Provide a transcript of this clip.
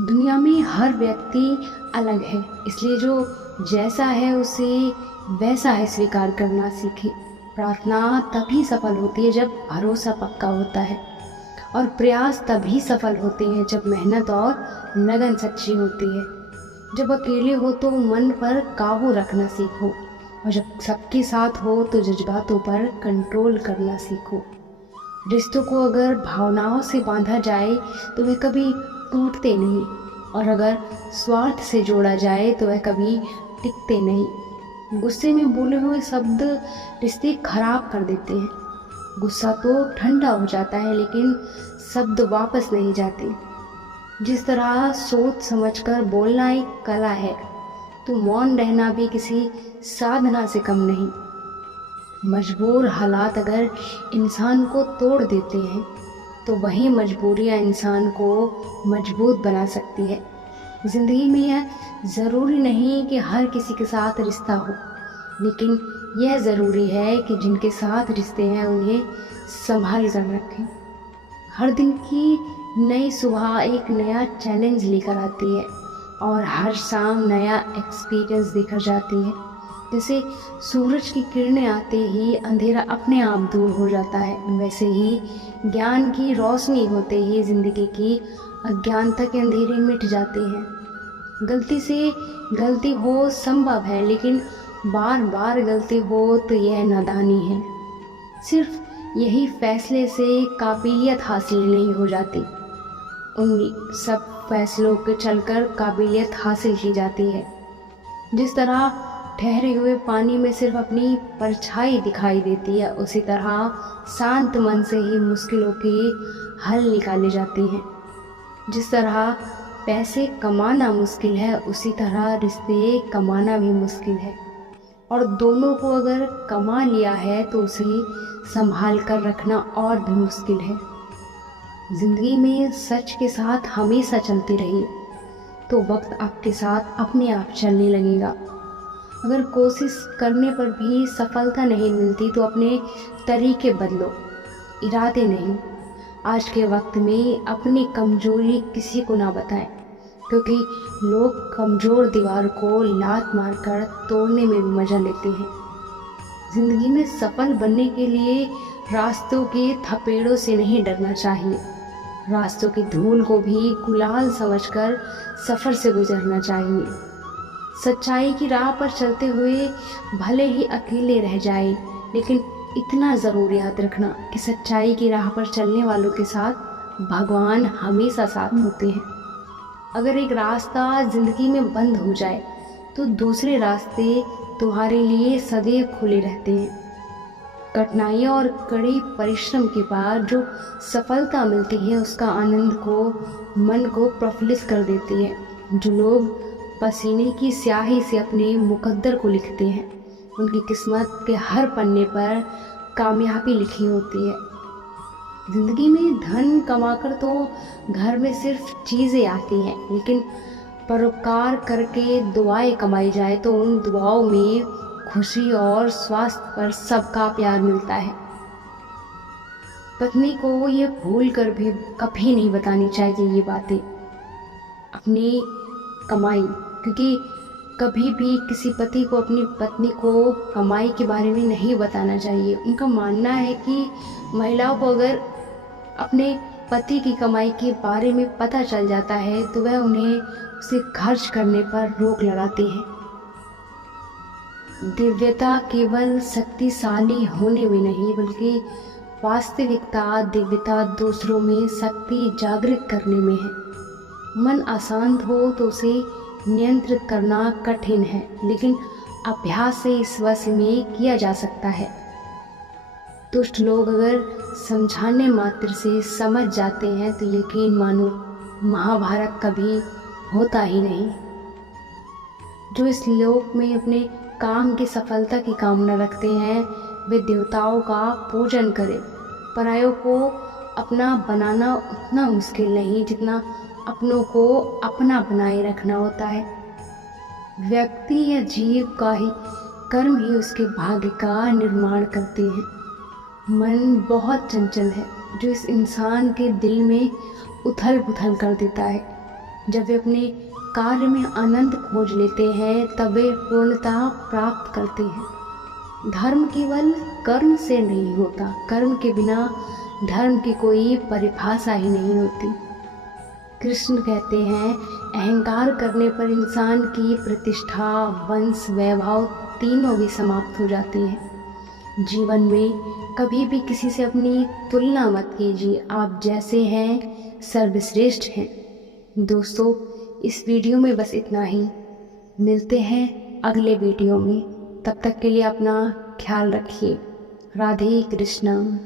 दुनिया में हर व्यक्ति अलग है, इसलिए जो जैसा है उसे वैसा है स्वीकार करना सीखे। प्रार्थना तभी सफल होती है जब भरोसा पक्का होता है, और प्रयास तभी सफल होते हैं जब मेहनत और लगन सच्ची होती है। जब अकेले हो तो मन पर काबू रखना सीखो, और जब सबके साथ हो तो जज्बातों पर कंट्रोल करना सीखो। रिश्तों को अगर भावनाओं से बांधा जाए तो वे कभी टूटते नहीं, और अगर स्वार्थ से जोड़ा जाए तो वह कभी टिकते नहीं। गुस्से में बोले हुए शब्द रिश्ते खराब कर देते हैं। गुस्सा तो ठंडा हो जाता है, लेकिन शब्द वापस नहीं जाते। जिस तरह सोच समझकर बोलना एक कला है, तो मौन रहना भी किसी साधना से कम नहीं। मजबूर हालात अगर इंसान को तोड़ देते हैं, तो वही मजबूरियां इंसान को मजबूत बना सकती है। ज़िंदगी में यह ज़रूरी नहीं कि हर किसी के साथ रिश्ता हो, लेकिन यह ज़रूरी है कि जिनके साथ रिश्ते हैं उन्हें संभाल कर रखें। हर दिन की नई सुबह एक नया चैलेंज लेकर आती है, और हर शाम नया एक्सपीरियंस देकर जाती है। जैसे सूरज की किरणें आते ही अंधेरा अपने आप दूर हो जाता है, वैसे ही ज्ञान की रोशनी होते ही ज़िंदगी की अज्ञानता के अंधेरे मिट जाते हैं। गलती से गलती हो संभव है, लेकिन बार बार गलती हो तो यह नादानी है। सिर्फ यही फैसले से काबिलियत हासिल नहीं हो जाती, उन सब फैसलों के चलकर काबिलियत हासिल की जाती है। जिस तरह ठहरे हुए पानी में सिर्फ अपनी परछाई दिखाई देती है, उसी तरह शांत मन से ही मुश्किलों के हल निकाले जाते हैं। जिस तरह पैसे कमाना मुश्किल है, उसी तरह रिश्ते कमाना भी मुश्किल है, और दोनों को अगर कमा लिया है तो उसे संभाल कर रखना और भी मुश्किल है। ज़िंदगी में सच के साथ हमेशा चलती रहिए, तो वक्त आपके साथ अपने आप चलने लगेगा। अगर कोशिश करने पर भी सफलता नहीं मिलती तो अपने तरीके बदलो, इरादे नहीं। आज के वक्त में अपनी कमजोरी किसी को ना बताएं, क्योंकि लोग कमज़ोर दीवार को लात मारकर तोड़ने में भी मज़ा लेते हैं। ज़िंदगी में सफल बनने के लिए रास्तों के थपेड़ों से नहीं डरना चाहिए, रास्तों की धूल को भी गुलाल समझकर सफ़र से गुजरना चाहिए। सच्चाई की राह पर चलते हुए भले ही अकेले रह जाए, लेकिन इतना ज़रूर याद रखना कि सच्चाई की राह पर चलने वालों के साथ भगवान हमेशा साथ होते हैं। अगर एक रास्ता ज़िंदगी में बंद हो जाए तो दूसरे रास्ते तुम्हारे लिए सदैव खुले रहते हैं। कठिनाइयों और कड़ी परिश्रम के बाद जो सफलता मिलती है, उसका आनंद को मन को प्रफुल्लित कर देती है। जो लोग पसीने की स्याही से अपने मुकद्दर को लिखते हैं, उनकी किस्मत के हर पन्ने पर कामयाबी लिखी होती है। ज़िंदगी में धन कमाकर तो घर में सिर्फ चीज़ें आती हैं, लेकिन परोपकार करके दुआएं कमाई जाए तो उन दुआओं में खुशी और स्वास्थ्य पर सबका प्यार मिलता है। पत्नी को ये भूल कर भी कभी नहीं बतानी चाहिए ये बातें, अपनी कमाई, क्योंकि कभी भी किसी पति को अपनी पत्नी को कमाई के बारे में नहीं बताना चाहिए। उनका मानना है कि महिलाओं को अगर अपने पति की कमाई के बारे में पता चल जाता है तो वह उन्हें उसे खर्च करने पर रोक लगाते हैं। दिव्यता केवल शक्तिशाली होने में नहीं, बल्कि वास्तविकता दिव्यता दूसरों में शक्ति जागृत करने में है। मन अशांत हो तो उसे नियंत्रित करना कठिन है, लेकिन अभ्यास से इस वश में किया जा सकता है। दुष्ट लोग अगर समझाने मात्र से समझ जाते हैं तो यकीन मानो महाभारत कभी होता ही नहीं। जो इस लोक में अपने काम की सफलता की कामना रखते हैं, वे देवताओं का पूजन करें। परायों को अपना बनाना उतना मुश्किल नहीं जितना अपनों को अपना बनाए रखना होता है। व्यक्ति या जीव का ही कर्म ही उसके भाग्य का निर्माण करते हैं। मन बहुत चंचल है, जो इस इंसान के दिल में उथल पुथल कर देता है। जब वे अपने कार्य में आनंद खोज लेते हैं तब वे पूर्णता प्राप्त करते हैं। धर्म केवल कर्म से नहीं होता, कर्म के बिना धर्म की कोई परिभाषा ही नहीं होती। कृष्ण कहते हैं, अहंकार करने पर इंसान की प्रतिष्ठा, वंश, वैभव तीनों भी समाप्त हो जाते हैं। जीवन में कभी भी किसी से अपनी तुलना मत कीजिए, आप जैसे हैं सर्वश्रेष्ठ हैं। दोस्तों, इस वीडियो में बस इतना ही। मिलते हैं अगले वीडियो में, तब तक के लिए अपना ख्याल रखिए। राधे कृष्ण।